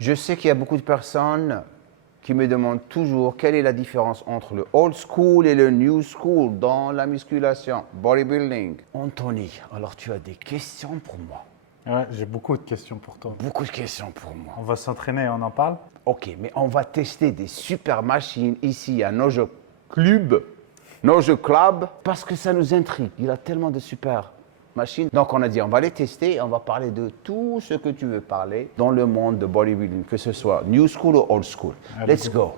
Je sais qu'il y a beaucoup de personnes qui me demandent toujours quelle est la différence entre le old school et le new school dans la musculation, bodybuilding. Anthony, alors tu as des questions pour moi? Ouais, j'ai beaucoup de questions pour toi. Beaucoup de questions pour moi. On va s'entraîner et on en parle? Ok, mais on va tester des super machines ici à Nojo Club, parce que ça nous intrigue. Il a tellement de super machines. Donc on a dit, on va les tester et on va parler de tout ce que tu veux parler dans le monde de bodybuilding, que ce soit new school ou old school. Allez, Let's go.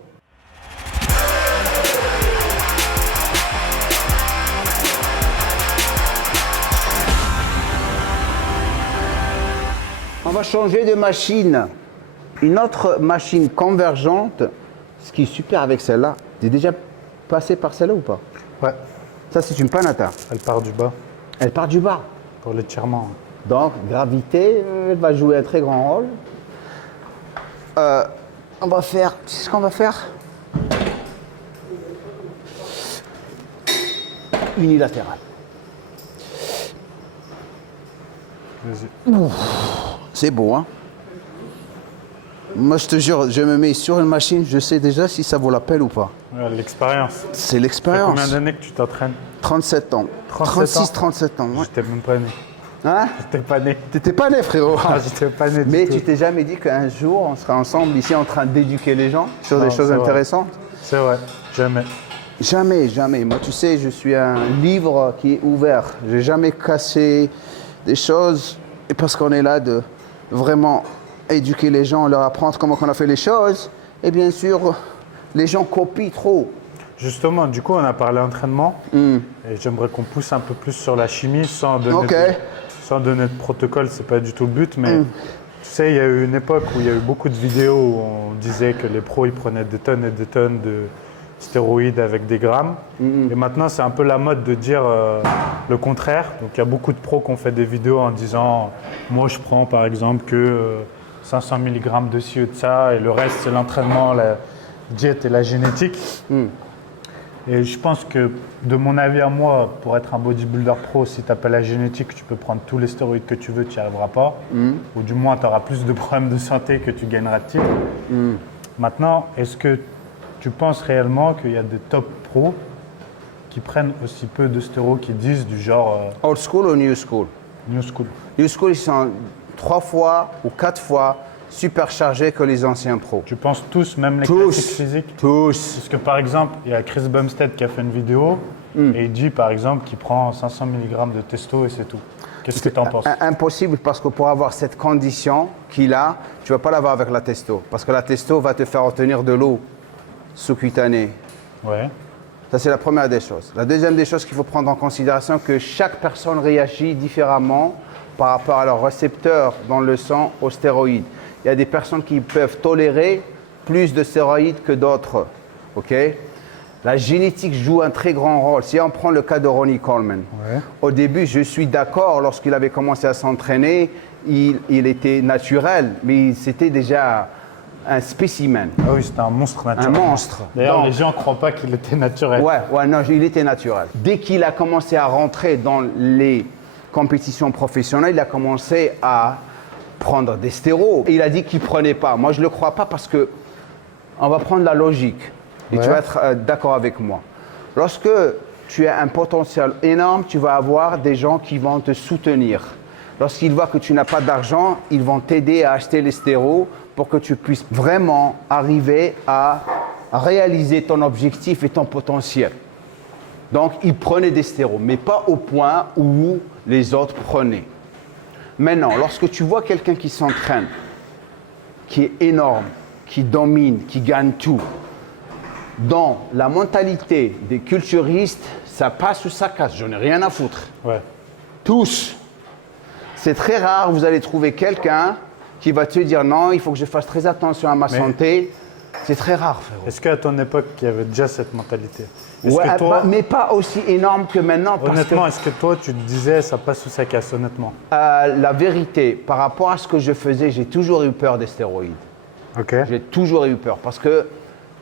On va changer de machine. Une autre machine convergente, ce qui est super avec celle-là. Tu es déjà passé par celle-là ou pas? Ouais, Ça, c'est une Panata. elle part du bas Elle part du bas. pour l'étirement. Donc, gravité, elle va jouer un très grand rôle. On va faire, tu sais ce qu'on va faire? Unilatéral. Vas-y. C'est beau, hein? Moi, je te jure, je me mets sur une machine, je sais déjà si ça vaut la peine ou pas. Ouais, l'expérience. C'est Ça fait l'expérience. combien d'années que tu t'entraînes? 37 ans. 36, 37 ans. Ouais. J'étais même pas né. Hein? J'étais pas né. T'étais pas né, frérot. Ah, j'étais pas né Mais du tu tout. t'es jamais dit qu'un jour, on sera ensemble ici en train d'éduquer les gens sur Non, des choses c'est vrai. intéressantes? C'est vrai, jamais. Jamais, jamais. Moi, tu sais, je suis un livre qui est ouvert. J'ai jamais cassé des choses. Et parce qu'on est là de vraiment éduquer les gens, leur apprendre comment on a fait les choses. Et bien sûr, les gens copient trop. Justement, du coup, on a parlé entraînement. Et j'aimerais qu'on pousse un peu plus sur la chimie sans donner de protocole. C'est pas du tout le but. Mais tu sais, il y a eu une époque où il y a eu beaucoup de vidéos où on disait que les pros, ils prenaient des tonnes et des tonnes de stéroïdes avec des grammes. Et maintenant, c'est un peu la mode de dire le contraire. Donc, il y a beaucoup de pros qui ont fait des vidéos en disant « Moi, je prends par exemple que 500 mg de ci ou de ça et le reste, c'est l'entraînement, la diète et la génétique. Et je pense que, de mon avis à moi, pour être un bodybuilder pro, si tu appelles la génétique, tu peux prendre tous les stéroïdes que tu veux, tu n'y arriveras pas. Ou du moins, tu auras plus de problèmes de santé que tu gagneras de titre. Maintenant, est-ce que tu penses réellement qu'il y a des top pros qui prennent aussi peu de stéroïdes, qui disent du genre Old school ou new school? new school? New school, ils sont 3 fois ou 4 fois superchargés que les anciens pros. Tu penses tous, même les Tous. classiques physiques? Tous. Parce que par exemple, il y a Chris Bumstead qui a fait une vidéo et il dit par exemple qu'il prend 500 mg de testo et c'est tout. Qu'est-ce que tu en penses? Impossible parce que pour avoir cette condition qu'il a, tu ne vas pas l'avoir avec la testo. Parce que la testo va te faire obtenir de l'eau sous-cutanée. Ouais. Ça, c'est la première des choses. La deuxième des choses qu'il faut prendre en considération, que chaque personne réagit différemment par rapport à leurs récepteurs dans le sang aux stéroïdes. Il y a des personnes qui peuvent tolérer plus de stéroïdes que d'autres. Ok? La génétique joue un très grand rôle. Si on prend le cas de Ronnie Coleman, au début, je suis d'accord, lorsqu'il avait commencé à s'entraîner, il était naturel, mais c'était déjà un spécimen. Ah oui, c'était un monstre Un naturel. monstre. D'ailleurs, Donc, les gens ne croient pas qu'il était naturel. Ouais, non, il était naturel. Dès qu'il a commencé à rentrer dans les compétitions professionnelles, il a commencé à prendre des stéroïdes. Il a dit qu'il ne prenait pas. Moi, je ne le crois pas parce que on va prendre la logique. Et tu vas être d'accord avec moi. Lorsque tu as un potentiel énorme, tu vas avoir des gens qui vont te soutenir. Lorsqu'ils voient que tu n'as pas d'argent, ils vont t'aider à acheter les stéroïdes pour que tu puisses vraiment arriver à réaliser ton objectif et ton potentiel. Donc, ils prenaient des stéroïdes, mais pas au point où les autres prenaient. Maintenant, lorsque tu vois quelqu'un qui s'entraîne, qui est énorme, qui domine, qui gagne tout, dans la mentalité des culturistes, ça passe ou ça casse, j'en ai rien à foutre. Ouais. Tous. C'est très rare, vous allez trouver quelqu'un qui va te dire non, il faut que je fasse très attention à ma santé. C'est très rare, frérot. Est-ce qu'à ton époque, il y avait déjà cette mentalité? Est-ce Ouais, que toi, mais pas aussi énorme que maintenant. Parce honnêtement, que, est-ce que toi, tu te disais ça passe ou ça casse, honnêtement? la vérité, par rapport à ce que je faisais, j'ai toujours eu peur des stéroïdes. Ok. J'ai toujours eu peur parce que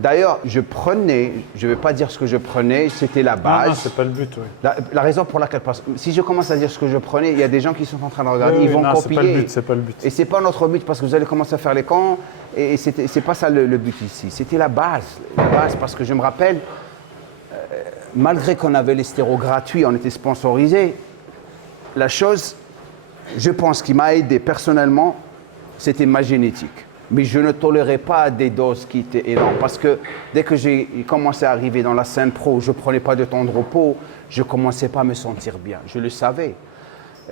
D'ailleurs, je ne vais pas dire ce que je prenais, c'était la base. Non, c'est pas le but, oui. La raison pour laquelle, si je commence à dire ce que je prenais, il y a des gens qui sont en train de regarder, Oui, ils vont non, copier. c'est pas le but. Et c'est pas notre but parce que vous allez commencer à faire les cons. Et c'est pas ça le but ici. C'était la base parce que je me rappelle, malgré qu'on avait les stéros gratuits, on était sponsorisés, la chose, je pense, qui m'a aidé personnellement, c'était ma génétique. Mais je ne tolérais pas des doses qui étaient énormes. Parce que dès que j'ai commencé à arriver dans la scène pro, je ne prenais pas de temps de repos, je ne commençais pas à me sentir bien. Je le savais.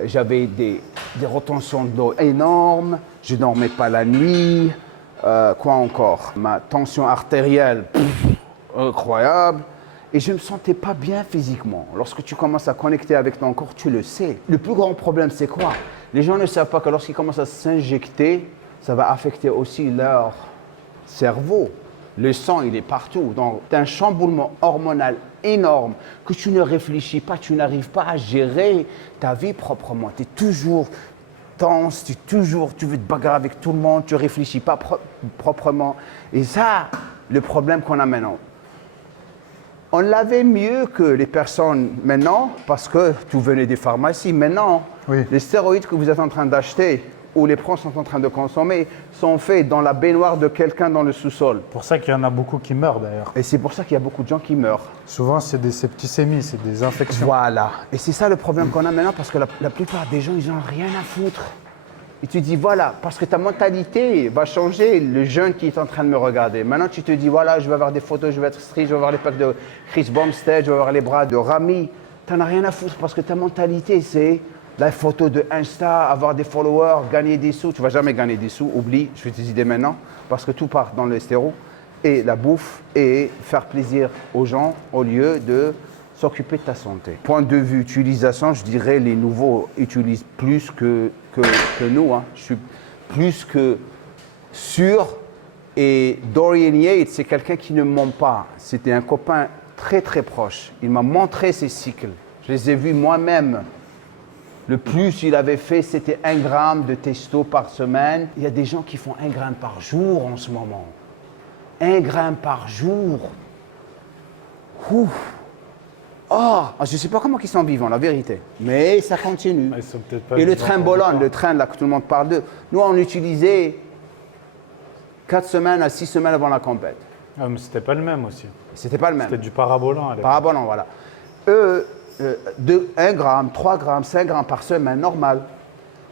J'avais des retentions d'eau énormes, je ne dormais pas la nuit. Quoi encore? Ma tension artérielle, incroyable. Et je ne me sentais pas bien physiquement. Lorsque tu commences à connecter avec ton corps, tu le sais. Le plus grand problème, c'est quoi? Les gens ne savent pas que lorsqu'ils commencent à s'injecter, ça va affecter aussi leur cerveau. Le sang, il est partout. Donc, tu as un chamboulement hormonal énorme que tu ne réfléchis pas, tu n'arrives pas à gérer ta vie proprement. Tu es toujours tense, tu veux te bagarrer avec tout le monde, tu ne réfléchis pas proprement. Et ça, le problème qu'on a maintenant. On l'avait mieux que les personnes maintenant, parce que tout venait des pharmacies. Maintenant, oui. Les stéroïdes que vous êtes en train d'acheter, ou les pros sont en train de consommer, sont faits dans la baignoire de quelqu'un dans le sous-sol. C'est pour ça qu'il y en a beaucoup qui meurent d'ailleurs. Et c'est pour ça qu'il y a beaucoup de gens qui meurent. Souvent, c'est des septicémies, c'est des infections. Voilà. Et c'est ça le problème qu'on a maintenant, parce que la plupart des gens, ils n'ont rien à foutre. Et tu dis, voilà, parce que ta mentalité va changer, le jeune qui est en train de me regarder. Maintenant, tu te dis, voilà, je vais avoir des photos, je vais être street, je vais avoir les packs de Chris Bumstead, je vais avoir les bras de Rami. Tu n'en as rien à foutre, parce que ta mentalité, c'est la photo de Insta, avoir des followers, gagner des sous. Tu ne vas jamais gagner des sous, oublie, je vais te dire dès maintenant, parce que tout part dans les stéros. Et la bouffe, et faire plaisir aux gens, au lieu de s'occuper de ta santé. Point de vue utilisation, je dirais les nouveaux utilisent plus que nous. Hein. Je suis plus que sûr. Et Dorian Yates, c'est quelqu'un qui ne ment pas. C'était un copain très très proche. Il m'a montré ses cycles. Je les ai vus moi-même. Le plus il avait fait, c'était 1 gramme de testo par semaine. Il y a des gens qui font 1 gramme par jour en ce moment. 1 gramme par jour. Ouf. Oh, je ne sais pas comment ils sont vivants, la vérité. Mais ça continue. Ils sont peut-être pas Et le vivants train pour Bologne, longtemps. le train là que tout le monde parle de, nous on utilisait 4 semaines à 6 semaines avant la compète. Ah, mais c'était pas le même aussi. C'était pas le même. C'était du parabolant à l'époque. Parabolant, voilà. Eux, 1 gramme, 3 grammes, 5 grammes par semaine, normal.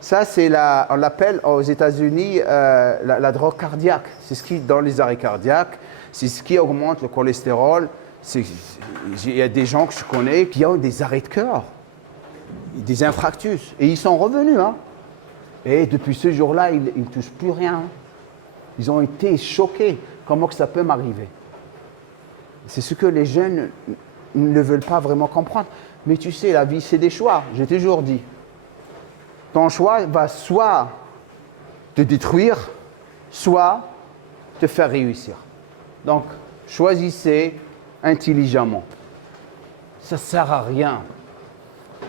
Ça, c'est on l'appelle aux États-Unis la drogue cardiaque. C'est ce qui, dans les arrêts cardiaques, c'est ce qui augmente le cholestérol. Il y a des gens que je connais qui ont des arrêts de cœur, des infarctus. Et ils sont revenus. Hein. Et depuis ce jour-là, ils ne touchent plus rien. Ils ont été choqués. Comment que ça peut m'arriver? C'est ce que les jeunes ne veulent pas vraiment comprendre. Mais tu sais, la vie, c'est des choix. J'ai toujours dit. Ton choix va soit te détruire, soit te faire réussir. Donc, choisissez intelligemment. Ça ne sert à rien.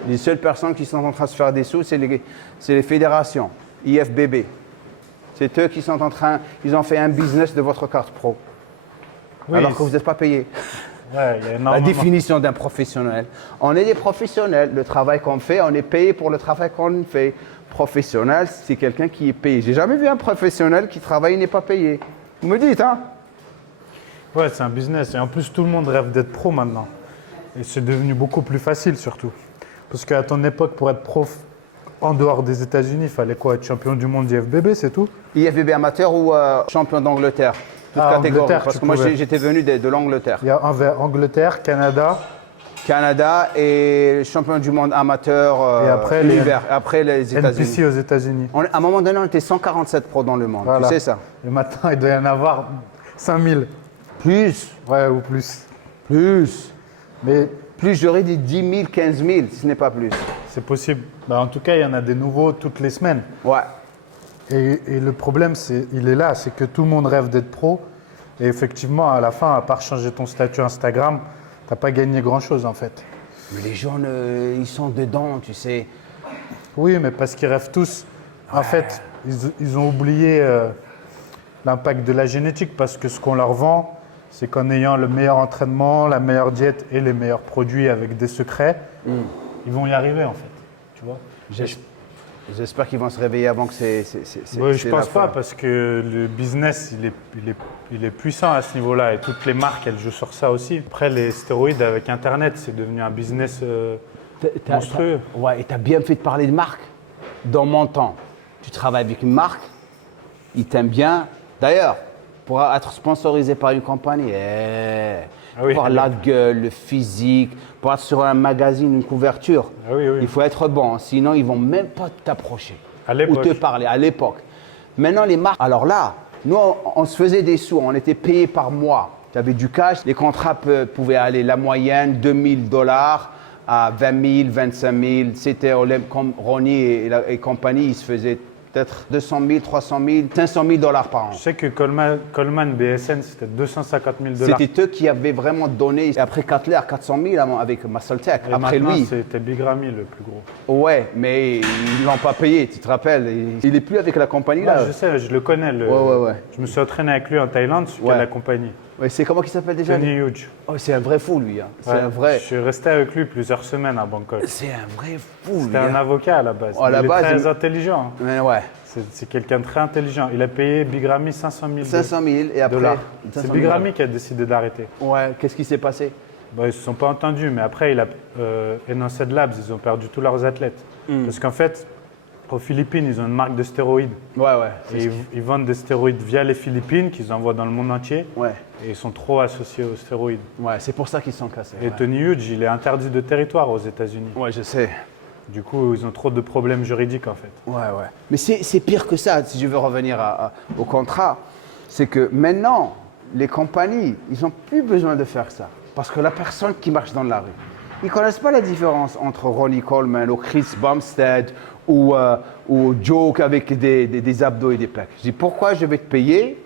Les seules personnes qui sont en train de se faire des sous, c'est les fédérations, IFBB. C'est eux qui sont en train, ils ont fait un business de votre carte pro. Oui, alors que vous n'êtes pas payé. Ouais, il y a La énormément. définition d'un professionnel. On est des professionnels. Le travail qu'on fait, on est payé pour le travail qu'on fait. Professionnel, c'est quelqu'un qui est payé. J'ai jamais vu un professionnel qui travaille et n'est pas payé. Vous me dites, hein? Ouais, c'est un business. Et en plus, tout le monde rêve d'être pro maintenant. Et c'est devenu beaucoup plus facile surtout. Parce qu'à ton époque, pour être prof en dehors des États-Unis, il fallait quoi? Être champion du monde d'IFBB, c'est tout? IFBB amateur ou champion d'Angleterre? Toute catégorie. Angleterre, Parce tu que moi, pouvais. j'étais venu de l'Angleterre. Il y a Angleterre, Canada. Canada et champion du monde amateur Et après, l'hiver. Après les États-Unis. NPC aux États-Unis. À un moment donné, on était 147 pros dans le monde. Voilà. Tu sais ça? Et maintenant, il doit y en avoir 5000. Plus. Ouais, ou plus. Plus. Mais Plus, j'aurais dit 10 000, 15 000, si ce n'est pas plus. c'est possible. Bah, en tout cas, il y en a des nouveaux toutes les semaines. Ouais. Et le problème, il est là, c'est que tout le monde rêve d'être pro. Et effectivement, à la fin, à part changer ton statut Instagram, tu n'as pas gagné grand-chose en fait. Mais les gens, ils sont dedans, tu sais. Oui, mais parce qu'ils rêvent tous. En fait, ils ont oublié l'impact de la génétique parce que ce qu'on leur vend, c'est qu'en ayant le meilleur entraînement, la meilleure diète et les meilleurs produits avec des secrets, ils vont y arriver en fait. Tu vois. J'espère qu'ils vont se réveiller avant que c'est Je pense pas parce que le business il est puissant à ce niveau-là et toutes les marques elles jouent sur ça aussi. Après les stéroïdes avec Internet c'est devenu un business monstrueux. Ouais, et tu as bien fait de parler de marque. Dans mon temps, tu travailles avec une marque, ils t'aiment bien. D'ailleurs, pour être sponsorisé par une compagnie, pour la gueule, le physique, pour être sur un magazine, une couverture, il faut être bon. Sinon, ils ne vont même pas t'approcher ou te parler à l'époque. Maintenant, les marques, alors là, nous, on se faisait des sous, on était payé par mois. Tu avais du cash, les contrats pouvaient aller, la moyenne, $2 000 à 20 000, 25 000. C'était comme Ronnie et compagnie, ils se faisaient peut-être 200 000, 300 000, 500 000 $ par an. Je sais que Coleman BSN, c'était 250 000 $. C'était eux qui avaient vraiment donné. Et après Cutler, 400 000 avec Muscle-Tech. Après lui. C'était Big Ramy le plus gros. Ouais, mais ils ne l'ont pas payé, tu te rappelles. Il n'est plus avec la compagnie là. Je sais, je le connais. Ouais. Je me suis entraîné avec lui en Thaïlande, sur la compagnie. Ouais, c'est comment il s'appelle déjà? Tony Huge. Oh, c'est un vrai fou lui. Hein. C'est un vrai. Je suis resté avec lui plusieurs semaines à Bangkok. C'est un vrai fou. C'était un avocat à la base. À la base, très intelligent. Mais ouais. C'est quelqu'un de très intelligent. Il a payé Big Ramy 500 000 500 000 et après. C'est Big Ramy qui a décidé d'arrêter. Ouais. Qu'est-ce qui s'est passé? Ils ne se sont pas entendus, mais après, Enanced Labs, ils ont perdu tous leurs athlètes. Parce qu'en fait, aux Philippines, ils ont une marque de stéroïdes. Ouais. Et ils vendent des stéroïdes via les Philippines, qu'ils envoient dans le monde entier. Ouais. Et ils sont trop associés aux stéroïdes. Ouais, c'est pour ça qu'ils sont cassés. Et Tony Huge, il est interdit de territoire aux États-Unis. Ouais, je sais. Du coup, ils ont trop de problèmes juridiques en fait. Ouais. Mais c'est pire que ça, si je veux revenir au contrat. C'est que maintenant, les compagnies, ils n'ont plus besoin de faire ça. Parce que la personne qui marche dans la rue, ils ne connaissent pas la différence entre Ronnie Coleman ou Chris Bumstead ou Joke avec des abdos et des pecs. Je dis, pourquoi je vais te payer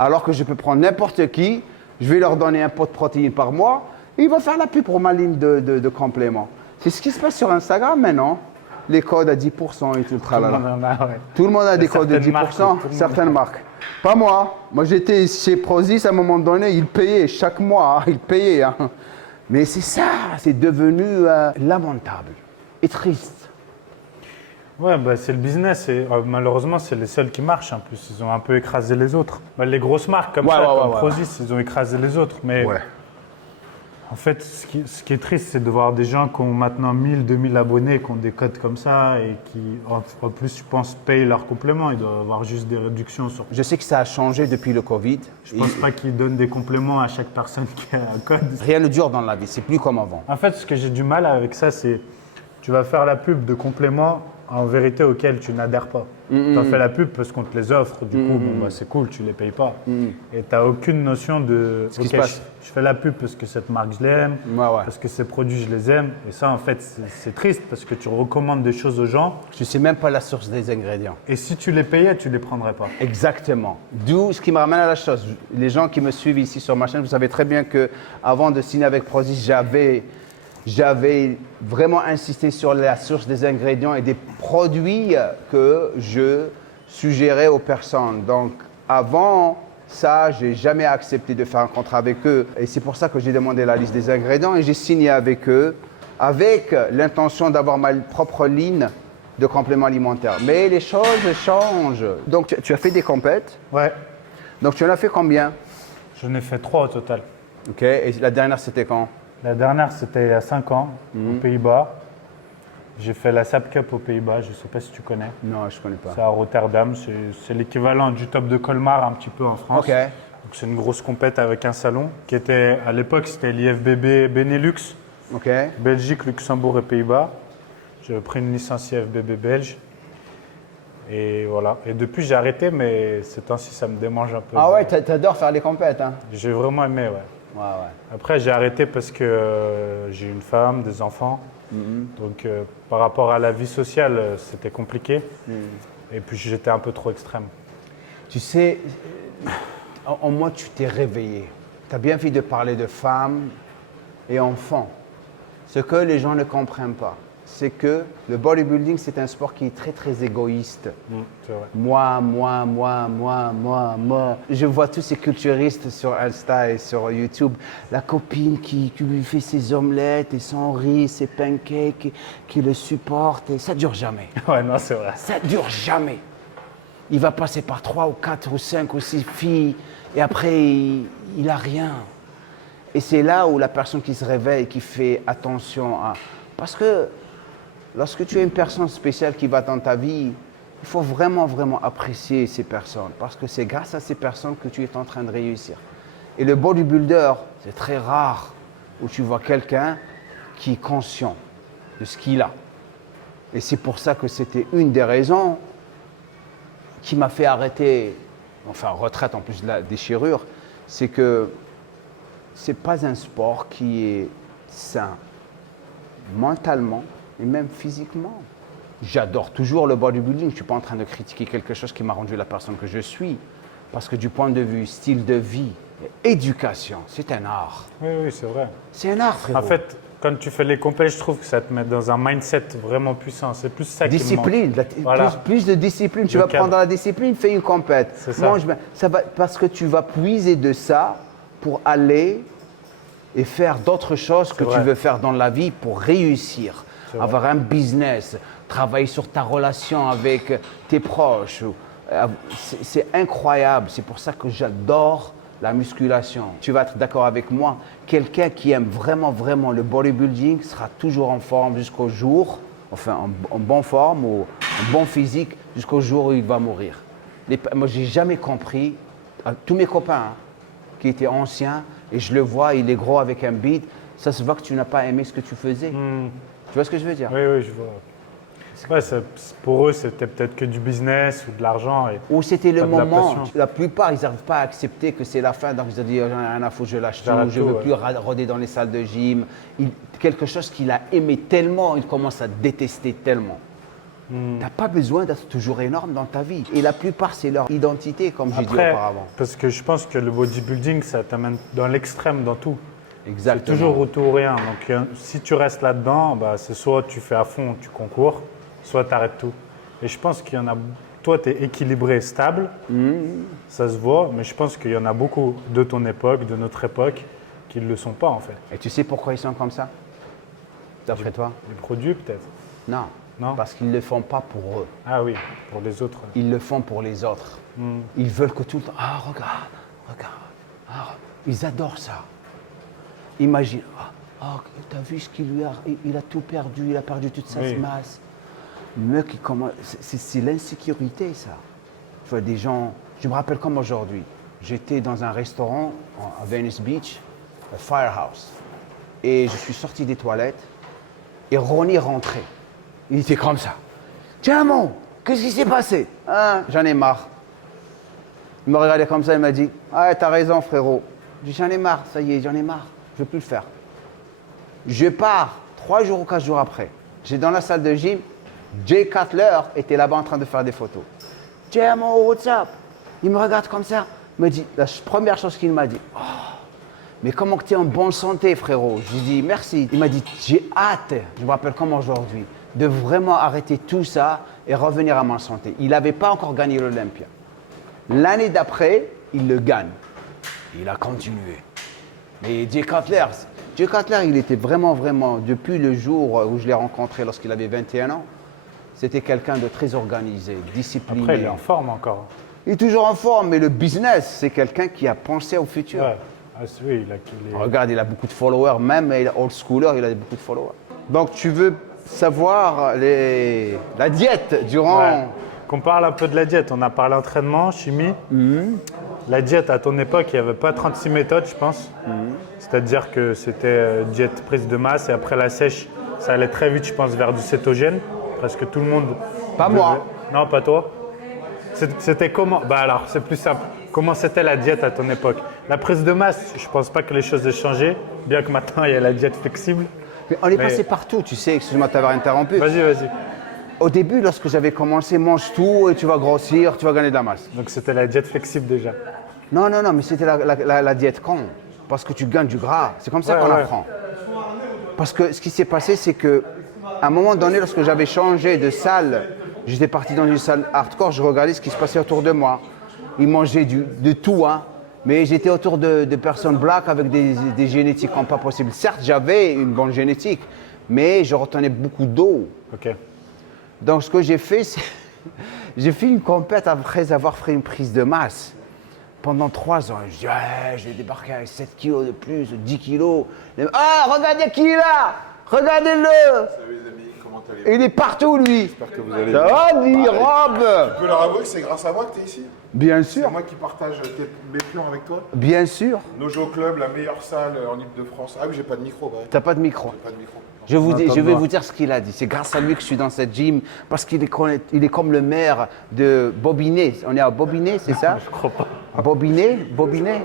alors que je peux prendre n'importe qui, je vais leur donner un pot de protéines par mois et ils vont faire la pub pour ma ligne de compléments. C'est ce qui se passe sur Instagram maintenant. Les codes à 10% et tout le tralala. Tout le monde a des codes de 10%, certaines marques. Pas moi. Moi, j'étais chez Prozis à un moment donné, ils payaient chaque mois, ils payaient. Hein. Mais c'est ça, c'est devenu lamentable et triste. Ouais, c'est le business et malheureusement, c'est les seuls qui marchent en plus. Ils ont un peu écrasé les autres. Les grosses marques comme Prozis, ils ont écrasé les autres. Mais en fait, ce qui est triste, c'est de voir des gens qui ont maintenant 1000, 2000 abonnés, qui ont des codes comme ça et qui, en plus, je pense, payent leurs compléments. Ils doivent avoir juste des réductions sur. Je sais que ça a changé depuis le Covid. Je ne pense pas qu'ils donnent des compléments à chaque personne qui a un code. Rien ne dure dans la vie, c'est plus comme avant. En fait, ce que j'ai du mal avec ça, c'est tu vas faire la pub de compléments en vérité auxquels tu n'adhères pas. Tu en fais la pub parce qu'on te les offre, du coup, c'est cool, tu ne les payes pas. Et tu n'as aucune notion de ce qui se passe. Je fais la pub parce que cette marque, je l'aime, parce que ces produits, je les aime. Et ça, en fait, c'est triste parce que tu recommandes des choses aux gens. Je ne sais même pas la source des ingrédients. Et si tu les payais, tu ne les prendrais pas. Exactement. D'où ce qui me ramène à la chose. Les gens qui me suivent ici sur ma chaîne, vous savez très bien qu'avant de signer avec Prozis, j'avais vraiment insisté sur la source des ingrédients et des produits que je suggérais aux personnes. Donc, avant ça, je n'ai jamais accepté de faire un contrat avec eux. Et c'est pour ça que j'ai demandé la liste des ingrédients et j'ai signé avec eux avec l'intention d'avoir ma propre ligne de compléments alimentaires. Mais les choses changent. Donc, tu as fait des compètes. Ouais. Donc, tu en as fait combien? J'en ai fait 3 au total. OK. Et la dernière, c'était quand? La dernière, c'était il y a 5 ans, aux Pays-Bas. J'ai fait la SAP Cup aux Pays-Bas, je ne sais pas si tu connais. Non, je ne connais pas. C'est à Rotterdam, c'est l'équivalent du top de Colmar un petit peu en France. OK. Donc c'est une grosse compète avec un salon qui était, à l'époque, c'était l'IFBB Benelux. OK. Belgique, Luxembourg et Pays-Bas. J'ai pris une licence IFBB belge. Et voilà. Et depuis, j'ai arrêté, mais ces temps-ci, ça me démange un peu. Ah ouais, t'adores faire les compètes, hein? J'ai vraiment aimé, ouais. Ouais. Après, j'ai arrêté parce que j'ai une femme, des enfants. Donc, par rapport à la vie sociale, c'était compliqué. Et puis, j'étais un peu trop extrême. Tu sais, en moi, tu t'es réveillé. Tu as bien fait de parler de femmes et enfants. Ce que les gens ne comprennent pas, c'est que le bodybuilding, c'est un sport qui est très, très égoïste. C'est vrai. Moi. Je vois tous ces culturistes sur Insta et sur YouTube. La copine qui lui fait ses omelettes et son riz, ses pancakes, qui le supporte. Et ça dure jamais. Ouais, non, c'est vrai. Ça dure jamais. Il va passer par 3 ou 4 ou 5 ou 6 filles et après, il n'a rien. Et c'est là où la personne qui se réveille, qui fait attention à... Parce que lorsque tu es une personne spéciale qui va dans ta vie, il faut vraiment, vraiment apprécier ces personnes. Parce que c'est grâce à ces personnes que tu es en train de réussir. Et le bodybuilder, c'est très rare où tu vois quelqu'un qui est conscient de ce qu'il a. Et c'est pour ça que c'était une des raisons qui m'a fait arrêter, enfin retraite en plus de la déchirure, c'est que ce n'est pas un sport qui est sain mentalement et même physiquement. J'adore toujours le bodybuilding, je ne suis pas en train de critiquer quelque chose qui m'a rendu la personne que je suis, parce que du point de vue style de vie, éducation, c'est un art. Oui, c'est vrai. C'est un art, frérot. En fait, quand tu fais les compètes, je trouve que ça te met dans un mindset vraiment puissant. C'est plus ça discipline, qui me manque. Voilà. plus de discipline. Tu Le vas cadre. prendre la discipline, fais une compète. C'est ça. Mange bien. Ça va, parce que tu vas puiser de ça pour aller et faire d'autres choses que tu vrai. veux faire dans la vie pour réussir. C'est vrai. Avoir un business, travailler sur ta relation avec tes proches. C'est incroyable. C'est pour ça que j'adore la musculation. Tu vas être d'accord avec moi, quelqu'un qui aime vraiment, vraiment le bodybuilding sera toujours en forme jusqu'au jour, enfin en bonne forme ou en bon physique jusqu'au jour où il va mourir. Moi, j'ai jamais compris, tous mes copains qui étaient anciens, et je le vois, il est gros avec un bide, ça se voit que tu n'as pas aimé ce que tu faisais. Tu vois ce que je veux dire? Oui, je vois. Ouais, pour eux, c'était peut-être que du business ou de l'argent. Ou c'était le pas de la moment. passion. La plupart, ils n'arrivent pas à accepter que c'est la fin. Donc, ils ont dit, j'en ai rien à foutre, je lâche tout, J'arrête je ne tout, veux ouais. plus rôder dans les salles de gym. Quelque chose qu'il a aimé tellement, il commence à détester tellement. Tu n'as pas besoin d'être toujours énorme dans ta vie. Et la plupart, c'est leur identité, comme j'ai dit Après, auparavant. parce que je pense que le bodybuilding, ça t'amène dans l'extrême dans tout. C'est Exactement. toujours au tout ou rien. Donc, si tu restes là-dedans, bah, c'est soit tu fais à fond, tu concours, soit tu arrêtes tout. Et je pense qu'il y en a. Toi, tu es équilibré, stable, ça se voit, mais je pense qu'il y en a beaucoup de ton époque, de notre époque, qui ne le sont pas en fait. Et tu sais pourquoi ils sont comme ça? D'après toi? Les produits peut-être. Non. Non. Parce qu'ils ne le font pas pour eux. Ah oui, pour les autres. Ils le font pour les autres. Ils veulent que tout le temps. Ah, regarde. Ah, ils adorent ça. Imagine. T'as vu ce qu'il lui a. Il a tout perdu, il a perdu toute sa masse. Le mec, c'est l'insécurité, ça. Tu vois, des gens. Je me rappelle comme aujourd'hui. J'étais dans un restaurant à Venice Beach, à Firehouse. Et je suis sorti des toilettes. Et Ronnie est rentré. Il était comme ça. Tiens, mon, qu'est-ce qui s'est passé? Hein, j'en ai marre. Il me regardait comme ça, il m'a dit, ah, t'as raison, frérot. J'ai dit, j'en ai marre, ça y est, j'en ai marre. Je ne veux plus le faire. Je pars 3 jours ou 4 jours après. J'ai dans la salle de gym, Jay Cutler était là-bas en train de faire des photos. Tiens, mon, what's up? Il me regarde comme ça. Il me dit, la première chose qu'il m'a dit, oh, mais comment que tu es en bonne santé, frérot? Je lui ai dit, merci. Il m'a dit, j'ai hâte, je me rappelle comme aujourd'hui, de vraiment arrêter tout ça et revenir à ma santé. Il n'avait pas encore gagné l'Olympia. L'année d'après, il le gagne. Il a continué. Mais Jay Cutler, il était vraiment, depuis le jour où je l'ai rencontré lorsqu'il avait 21 ans, c'était quelqu'un de très organisé, discipliné. Après, il est en forme encore. Il est toujours en forme, mais le business, c'est quelqu'un qui a pensé au futur. Ouais. Ah, oui, Regarde, il a beaucoup de followers, même old schooler, il a beaucoup de followers. Donc, tu veux savoir la diète durant... Ouais. Qu'on parle un peu de la diète. On a parlé entraînement, chimie. La diète, à ton époque, il n'y avait pas 36 méthodes, je pense. C'est-à-dire que c'était diète prise de masse et après la sèche, ça allait très vite, je pense, vers du cétogène. Parce que tout le monde... Pas moi. Non, pas toi. C'était comment? Bah alors, c'est plus simple. Comment c'était la diète à ton époque? La prise de masse, je ne pense pas que les choses aient changé, bien que maintenant, il y a la diète flexible. Mais on est passé partout, tu sais, excuse-moi de t'avoir interrompu. Vas-y. Au début, lorsque j'avais commencé, mange tout et tu vas grossir, tu vas gagner de la masse. Donc c'était la diète flexible déjà. Non, mais c'était la diète con. Parce que tu gagnes du gras. C'est comme ça qu'on apprend. Parce que ce qui s'est passé, c'est que À un moment donné, lorsque j'avais changé de salle, j'étais parti dans une salle hardcore, je regardais ce qui se passait autour de moi. Ils mangeaient de tout, hein. Mais j'étais autour de personnes black avec des génétiques comme pas possible. Certes, j'avais une bonne génétique, mais je retenais beaucoup d'eau. Ok. Donc, ce que j'ai fait, c'est j'ai fait une compète après avoir fait une prise de masse. Pendant 3 ans, je dis, ouais, je vais débarquer avec 7 kilos de plus, 10 kilos. Ah, regardez qui est là! Regardez-le! Salut les amis, comment allez-vous? Il est partout, lui! J'espère que vous allez Ça bien. va, dis, Rob! Tu peux leur avouer que c'est grâce à moi que tu es ici? Bien C'est sûr, moi qui partage mes pions avec toi. bien sûr. Nojo Club, la meilleure salle en Ile-de-France. Ah oui, j'ai pas de micro, bah. T'as pas de micro. J'ai pas de micro. Je vais voir. vous dire ce qu'il a dit. C'est grâce à lui que je suis dans cette gym, parce qu'il est comme le maire de Bobinet. On est à Bobinet, c'est ça? Je crois pas. Bobinet?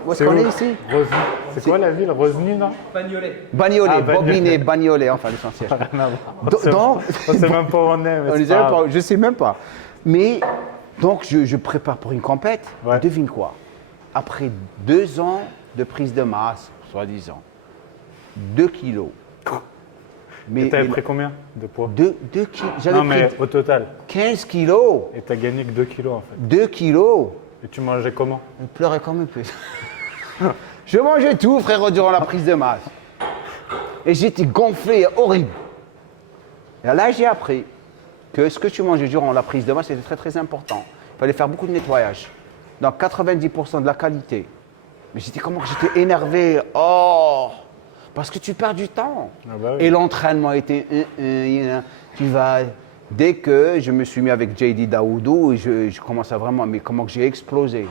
Où est-ce qu'on est ici? Rosny. C'est quoi la ville? Rosny, non? Bagnolet, Ah, Bagnolet. Bobinet, Bagnolet, enfin l'essentiel. Rien à voir. Donc, On sait même pas où on est. Mais on c'est est jamais pas grave. pas- je sais même pas. Mais, donc, je prépare pour une compète. Ouais. Devine quoi? Après 2 ans de prise de masse, soi-disant, 2 kilos. Et t'avais pris combien de poids? 2 kilos. J'avais Non, mais pris au total. 15 kilos. Et t'as gagné que 2 kilos en fait. 2 kilos. Et tu mangeais comment? Je pleurais comme un peu. Je mangeais tout, frérot, durant la prise de masse. Et j'étais gonflé, horrible. Et là, j'ai appris que ce que tu mangeais durant la prise de masse était très, très important. Il fallait faire beaucoup de nettoyage. Donc, 90% de la qualité. Mais j'étais énervé. Oh! Parce que tu perds du temps. Ah bah oui. Et l'entraînement était... tu vas... Dès que je me suis mis avec JD Daoudou, je commence à vraiment... Mais comment que j'ai explosé.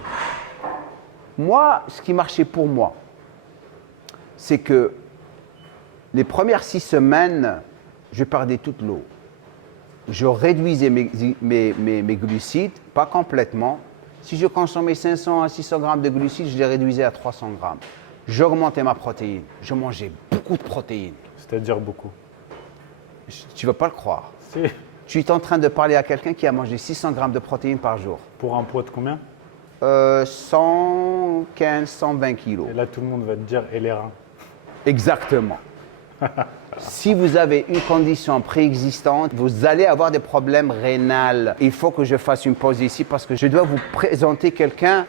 Moi, ce qui marchait pour moi, c'est que les premières 6 semaines, je perdais toute l'eau. Je réduisais mes glucides, pas complètement. Si je consommais 500 à 600 grammes de glucides, je les réduisais à 300 grammes. J'augmentais ma protéine. Je mangeais beaucoup de protéines. C'est-à-dire beaucoup. Tu ne vas pas le croire. Si. Tu es en train de parler à quelqu'un qui a mangé 600 grammes de protéines par jour. Pour un poids de combien? 115, 120 kilos. Et là, tout le monde va te dire, et les reins? Exactement. Si vous avez une condition préexistante, vous allez avoir des problèmes rénaux. Il faut que je fasse une pause ici parce que je dois vous présenter quelqu'un.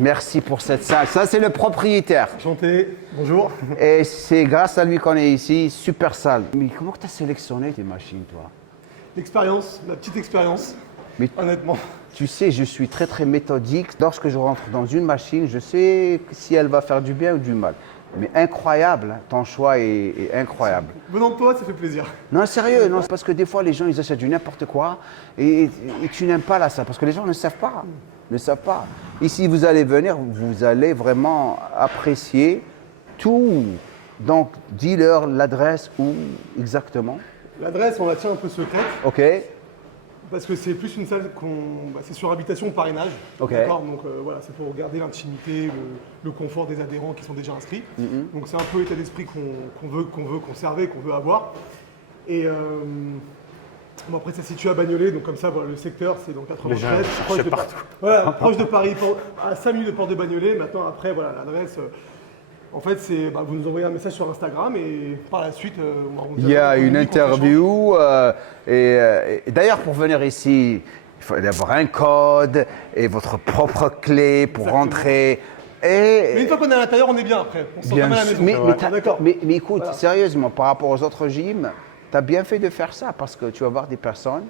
Merci pour cette salle. Ça, c'est le propriétaire. Enchanté, bonjour. Et c'est grâce à lui qu'on est ici. Super salle. Mais comment tu as sélectionné tes machines, toi? L'expérience, la petite expérience, Mais honnêtement. tu sais, je suis très, très méthodique. Lorsque je rentre dans une machine, je sais si elle va faire du bien ou du mal. Mais incroyable, hein. Ton choix est incroyable. Venant de toi, ça fait plaisir. Non, sérieux, non, c'est parce que des fois, les gens, ils achètent du n'importe quoi et tu n'aimes pas là, ça, parce que les gens ne savent pas. Ne savent pas. Ici, vous allez venir, vous allez vraiment apprécier tout. Donc, dis-leur l'adresse où exactement. L'adresse, on la tient un peu secrète, OK? parce que c'est plus une salle c'est sur habitation parrainage. Ok. D'accord. Donc voilà, c'est pour garder l'intimité, le confort des adhérents qui sont déjà inscrits. Donc c'est un peu l'état d'esprit qu'on veut conserver, qu'on veut avoir. Et bon, après, c'est situé à Bagnolet, donc comme ça, voilà, le secteur, c'est dans Les 93. gens cherchaient de partout. Voilà, proche de Paris, à 5 minutes de Porte de Bagnolet. Maintenant, après, voilà, l'adresse. En fait, c'est vous nous envoyez un message sur Instagram et par la suite, on Il y a on une dit qu'on s'échange. interview. Et d'ailleurs, pour venir ici, il faut avoir un code et votre propre clé pour Exactement. rentrer. Mais une fois qu'on est à l'intérieur, on est bien après. On se sent Bien bien à la sûr. maison. D'accord. Mais écoute, Voilà. sérieusement, par rapport aux autres gyms, tu as bien fait de faire ça parce que tu vas voir des personnes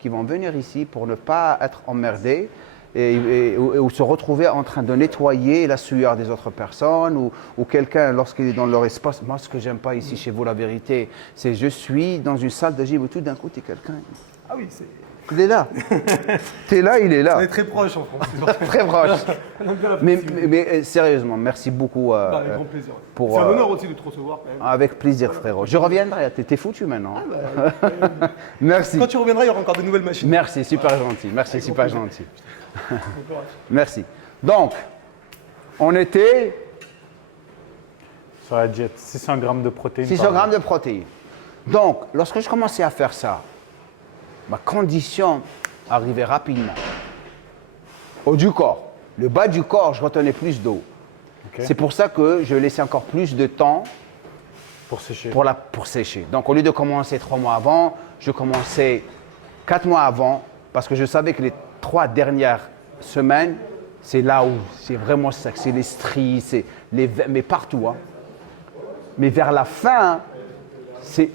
qui vont venir ici pour ne pas être emmerdées ou se retrouver en train de nettoyer la sueur des autres personnes ou quelqu'un lorsqu'il est dans leur espace. Moi, ce que j'aime pas ici chez vous, la vérité, c'est je suis dans une salle de gym où tout d'un coup, tu es quelqu'un. Ah oui, c'est. Il est là. Tu es là, il est On là. est très proches en France. c'est pour ça. Très proche. On aime bien la Mais, proximité. mais sérieusement, merci beaucoup. Bah, avec grand plaisir. pour, C'est un honneur aussi de te recevoir quand même. Avec plaisir, frérot. Je reviendrai. T'es foutu maintenant. Bah, Merci. quand tu reviendras, il y aura encore de nouvelles machines. Merci, super gentil. Merci, super gentil. Bon courage. Merci. Donc, on était Sur la diète, 600 grammes de protéines. 600 par grammes jour. de protéines. Donc, lorsque je commençais à faire ça, ma condition arrivait rapidement. Haut du corps. Le bas du corps, je retenais plus d'eau. Ok. C'est pour ça que je laissais encore plus de temps Pour sécher. Pour sécher. Donc, au lieu de commencer 3 mois avant, je commençais 4 mois avant parce que je savais que les 3 dernières semaines, c'est là où c'est vraiment sec. C'est les stries, c'est mais partout. Hein. Mais vers la fin,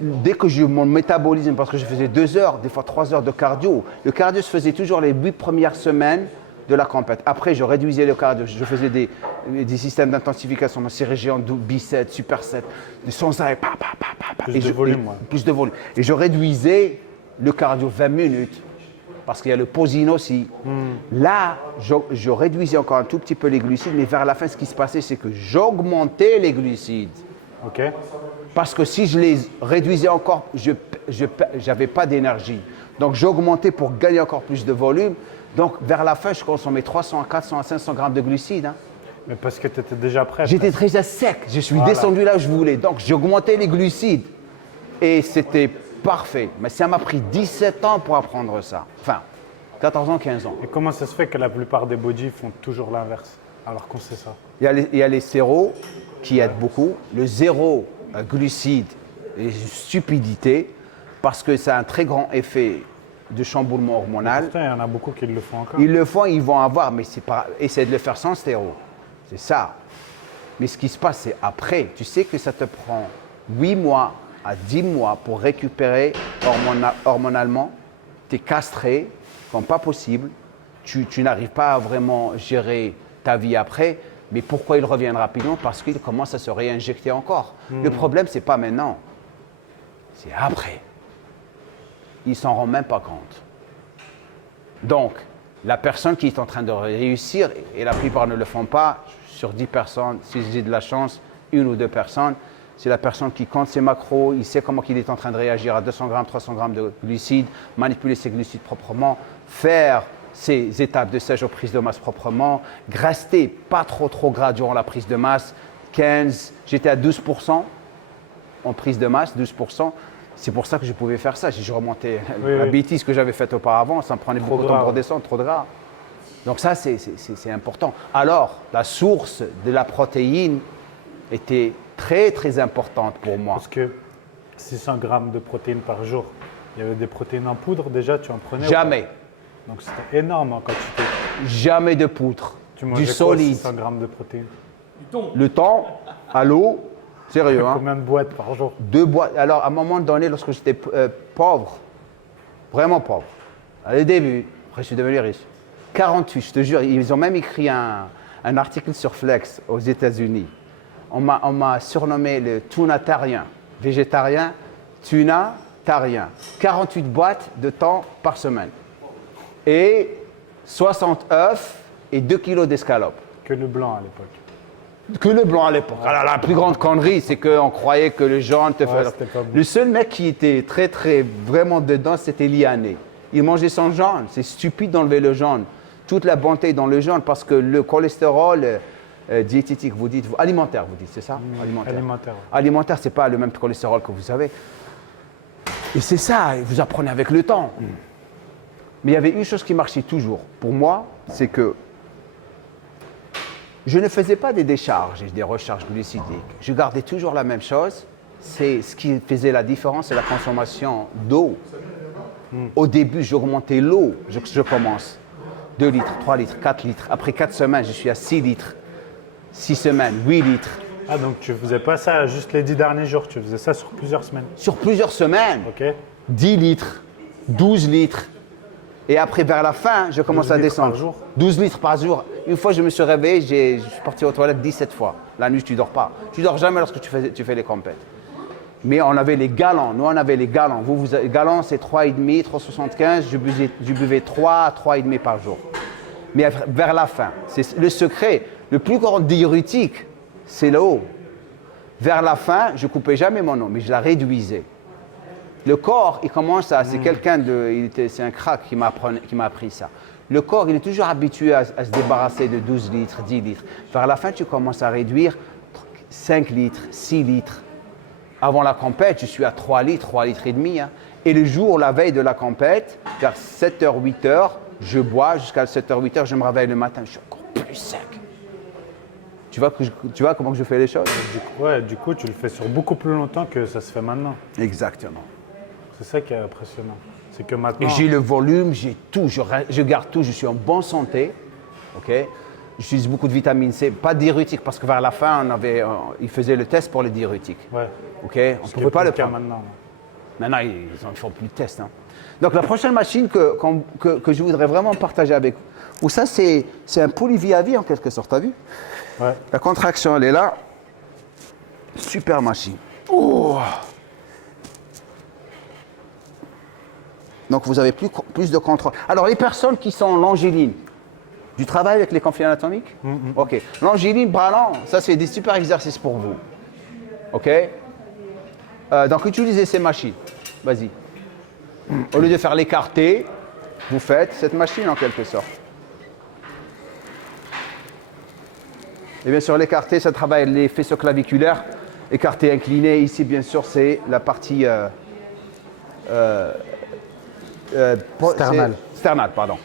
dès que mon métabolisme, parce que je faisais 2 heures, des fois 3 heures de cardio, le cardio se faisait toujours les 8 premières semaines de la compète. Après, je réduisais le cardio, je faisais des systèmes d'intensification, ma série géante, biceps, superset, des sans arrêt, Plus de volume, ouais. plus de volume. Et je réduisais le cardio 20 minutes, parce qu'il y a le posing aussi. Là, je réduisais encore un tout petit peu les glucides, mais vers la fin, ce qui se passait, c'est que j'augmentais les glucides. Ok. Parce que si je les réduisais encore, je n'avais pas d'énergie. Donc, j'augmentais pour gagner encore plus de volume. Donc, vers la fin, je consommais 300 à 400 à 500 grammes de glucides. Hein. Mais parce que tu étais déjà prêt. J'étais très sec. Je suis descendu là où je voulais. Donc, j'augmentais les glucides. Et c'était parfait. Mais ça m'a pris 17 ans pour apprendre ça. Enfin, 14 ans, 15 ans. Et comment ça se fait que la plupart des bodys font toujours l'inverse, alors qu'on sait ça? Il y a les séros qui aident beaucoup. Le zéro glucide est stupidité parce que ça a un très grand effet de chamboulement hormonal. Pourtant, il y en a beaucoup qui le font encore. Ils le font, ils vont avoir, mais c'est pas. Essaye de le faire sans stéro. C'est ça. Mais ce qui se passe, c'est après. Tu sais que ça te prend 8 mois à 10 mois pour récupérer hormonalement. Tu es castré, comme pas possible. Tu n'arrives pas à vraiment gérer ta vie après. Mais pourquoi ils reviennent rapidement? Parce qu'ils commencent à se réinjecter encore. Le problème, c'est pas maintenant. C'est après. Ils ne s'en rendent même pas compte. Donc, la personne qui est en train de réussir, et la plupart ne le font pas, sur 10 personnes, si j'ai de la chance, 1 ou 2 personnes, c'est la personne qui compte ses macros, il sait comment il est en train de réagir à 200 grammes, 300 grammes de glucides, manipuler ses glucides proprement, faire ses étapes de sèche aux prises de masse proprement, rester pas trop gras durant la prise de masse, 15, j'étais à 12% en prise de masse, 12%. C'est pour ça que je pouvais faire ça. Si je remontais la bêtise que j'avais faite auparavant, ça me prenait beaucoup de temps pour redescendre, trop de gras. Donc ça, c'est important. Alors, la source de la protéine était très importante pour moi. Parce que 600 grammes de protéines par jour, il y avait des protéines en poudre déjà, tu en prenais? Jamais. Donc c'était énorme hein, quand tu t'es... Jamais de poudre. Tu mangeais Du quoi, solide. 600 grammes de protéines? Le temps, à l'eau, sérieux. Hein? Combien de boîtes par jour? 2 boîtes. Alors, à un moment donné, lorsque j'étais pauvre, vraiment pauvre, à les débuts, après je suis devenu riche, 48, je te jure, ils ont même écrit un article sur Flex aux États-Unis. On m'a surnommé le tunatarien, végétarien, tunatarien. 48 boîtes de temps par semaine. Et 60 œufs et 2 kilos d'escalopes. Que le blanc à l'époque. Que le blanc à l'époque. Alors, la plus grande connerie, c'est qu'on croyait que le jaune te faisait. c'était pas bon. Le seul mec qui était très vraiment dedans, c'était Liané. Il mangeait son jaune. C'est stupide d'enlever le jaune. Toute la bonté est dans le jaune parce que le cholestérol diététique, vous dites, alimentaire, vous dites, c'est ça? Alimentaire. Alimentaire, c'est pas le même cholestérol que vous avez. Et c'est ça, vous apprenez avec le temps. Mais il y avait une chose qui marchait toujours. Pour moi, c'est que je ne faisais pas des décharges et des recharges glucidiques. Je gardais toujours la même chose. C'est ce qui faisait la différence, c'est la consommation d'eau. Au début, j'augmentais l'eau. Je commence 2 litres, 3 litres, 4 litres. Après 4 semaines, je suis à 6 litres. 6 semaines, 8 litres. Ah, donc tu faisais pas ça juste les 10 derniers jours, tu faisais ça sur plusieurs semaines. Sur plusieurs semaines, Ok. 10 litres, 12 litres. Et après, vers la fin, je commence à 12 litres descendre. par jour? 12 litres par jour. Une fois, je me suis réveillé, je suis parti aux toilettes 17 fois. La nuit, tu ne dors pas. Tu ne dors jamais lorsque tu fais les compètes. Mais on avait les gallons. Nous, on avait les gallons. Les gallons, c'est 3,5, 3,75. Je buvais 3 à 3,5 par jour. Mais vers la fin, c'est le secret. Le plus grand diurétique, c'est l'eau. Vers la fin, je ne coupais jamais mon eau, mais je la réduisais. Le corps, il commence à... C'est c'est un crack qui m'a appris ça. Le corps, il est toujours habitué à se débarrasser de 12 litres, 10 litres. Vers la fin, tu commences à réduire 5 litres, 6 litres. Avant la compète, je suis à 3 litres et demi. Hein. Et le jour, la veille de la compète, vers 7h, 8h, je bois jusqu'à 7h, 8h, je me réveille le matin, je suis encore plus sec. Tu vois comment que je fais les choses? Du coup, tu le fais sur beaucoup plus longtemps que ça se fait maintenant. Exactement. C'est ça qui est impressionnant. C'est que Et maintenant. j'ai le volume, j'ai tout, je garde tout, je suis en bonne santé. Ok. J'utilise beaucoup de vitamine C, pas diurétique, parce que vers la fin, ils faisaient le test pour les diurétiques. Ouais. Ok. On ne pouvait pas le prendre. Maintenant. Maintenant, ils ne font plus de tests. Hein. Donc, la prochaine machine que je voudrais vraiment partager avec vous, ça, c'est un poulie vie à vie en quelque sorte, t'as vu? Ouais. La contraction, elle est là. Super machine. Oh. Donc, vous avez plus de contrôle. Alors, les personnes qui sont longilines, du travail avec les conflits anatomiques? Ok. Longiline, bras long, ça, c'est des super exercices pour vous. Ok? Donc, utilisez ces machines. Vas-y. Au lieu de faire l'écarté, vous faites cette machine en quelque sorte. Et bien sûr, l'écarté, ça travaille les faisceaux claviculaires. Écarté incliné, ici, bien sûr, c'est la partie Sternale. Sternale, pardon.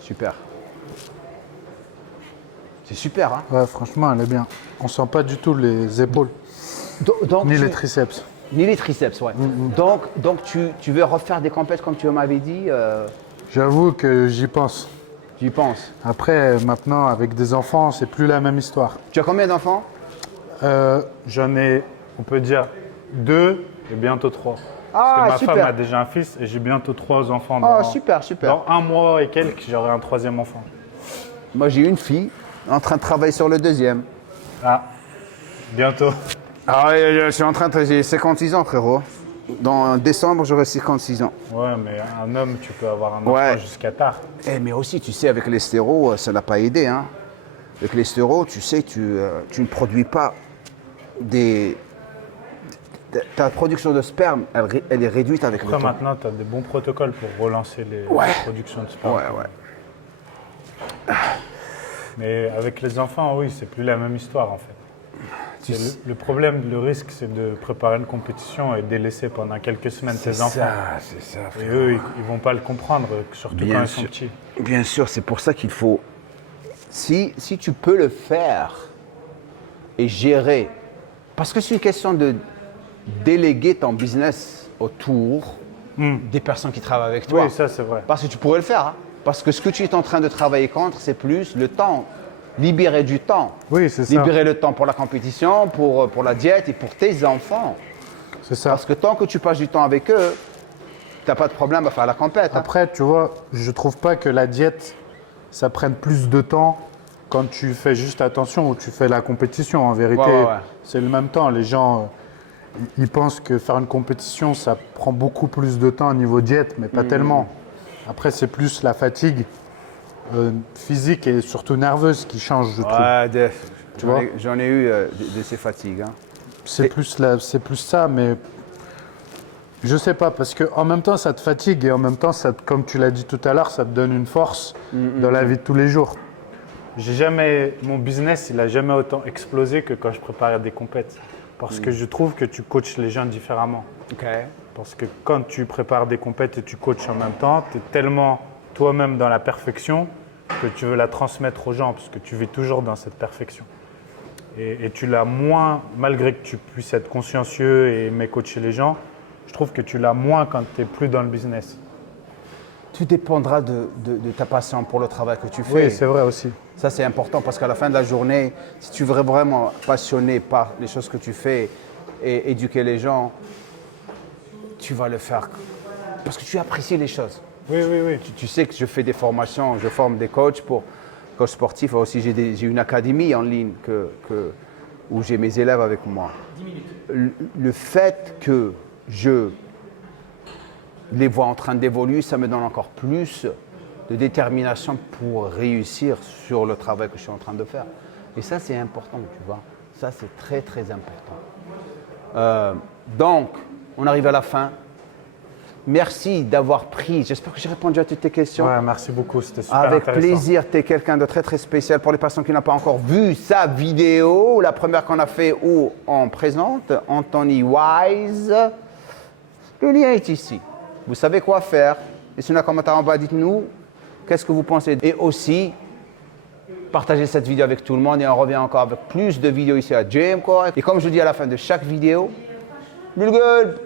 Super. C'est super, hein? Ouais, franchement, elle est bien. On sent pas du tout les épaules, Donc, ni les triceps. Ni les triceps, ouais. Donc tu veux refaire des compètes comme tu m'avais dit? J'avoue que j'y pense. Tu y penses? Après, maintenant, avec des enfants, c'est plus la même histoire. Tu as combien d'enfants? J'en ai, on peut dire, 2 et bientôt 3. Ah, Parce que ma super. femme a déjà un fils et j'ai bientôt 3 enfants. Oh, super. Dans 1 mois et quelques, j'aurai un 3e enfant. Moi, j'ai une fille en train de travailler sur le 2e. Ah, bientôt. Ah ouais, je suis en train de... J'ai 56 ans, frérot. Dans décembre, j'aurai 56 ans. Ouais, mais un homme, tu peux avoir un enfant Ouais. jusqu'à tard. Mais aussi, tu sais, avec les stéros, ça n'a pas aidé. Hein. Avec les stéros, tu sais, tu ne produis pas des... Ta production de sperme, elle est réduite avec le Après, temps. maintenant, tu as des bons protocoles pour relancer les productions de sperme. Ouais. Mais avec les enfants, oui, c'est plus la même histoire, en fait. Le problème, le risque, c'est de préparer une compétition et délaisser pendant quelques semaines tes enfants. C'est ça, Et frère. eux, ils ne vont pas le comprendre, surtout quand ils sont sûr. petits. Bien sûr, c'est pour ça qu'il faut... Si tu peux le faire et gérer, parce que c'est une question de déléguer ton business autour des personnes qui travaillent avec toi. Oui, ça, c'est vrai. Parce que tu pourrais le faire. Hein. Parce que ce que tu es en train de travailler contre, c'est plus le temps. Libérer du temps. Oui, c'est ça. Libérer le temps pour la compétition, pour la diète et pour tes enfants. C'est ça. Parce que tant que tu passes du temps avec eux, tu n'as pas de problème à faire la compète. Hein. Après, tu vois, je trouve pas que la diète, ça prenne plus de temps quand tu fais juste attention ou tu fais la compétition. En vérité, Ouais. c'est le même temps. Les gens, ils pensent que faire une compétition, ça prend beaucoup plus de temps au niveau diète, mais pas tellement. Après, c'est plus la fatigue physique et surtout nerveuse qui change, je trouve. Ouais, Tu vois j'en ai eu de ces fatigues. Hein. C'est plus ça, mais je sais pas, parce que en même temps, ça te fatigue et en même temps, comme tu l'as dit tout à l'heure, ça te donne une force dans la vie de tous les jours. Mon business, il a jamais autant explosé que quand je préparais des compètes. Parce que je trouve que tu coaches les gens différemment. Ok. Parce que quand tu prépares des compètes et tu coaches en même temps, tu es tellement toi-même dans la perfection que tu veux la transmettre aux gens parce que tu vis toujours dans cette perfection. Et tu l'as moins, malgré que tu puisses être consciencieux et aimer coacher les gens, je trouve que tu l'as moins quand tu n'es plus dans le business. Tout dépendra de ta passion pour le travail que tu fais. Oui, c'est vrai aussi. Ça, c'est important parce qu'à la fin de la journée, si tu es vraiment passionné par les choses que tu fais et éduquer les gens, tu vas le faire parce que tu apprécies les choses. Oui. Tu sais que je fais des formations, je forme des coachs coach sportifs. Aussi, j'ai une académie en ligne où j'ai mes élèves avec moi. 10 minutes. Le fait que je les vois en train d'évoluer, ça me donne encore plus de détermination pour réussir sur le travail que je suis en train de faire. Et ça, c'est important, tu vois. Ça, c'est très, très important. Donc, on arrive à la fin. Merci d'avoir pris. J'espère que j'ai répondu à toutes tes questions. Ouais, merci beaucoup, c'était super Avec intéressant. plaisir, tu es quelqu'un de très très spécial. Pour les personnes qui n'ont pas encore vu sa vidéo, la première qu'on a fait où on présente Anthony Wise, le lien est ici. Vous savez quoi faire. Laissez un commentaire en bas, dites-nous qu'est-ce que vous pensez. Et aussi, partagez cette vidéo avec tout le monde et on revient encore avec plus de vidéos ici à JM Correct. Et comme je dis à la fin de chaque vidéo, Bilgud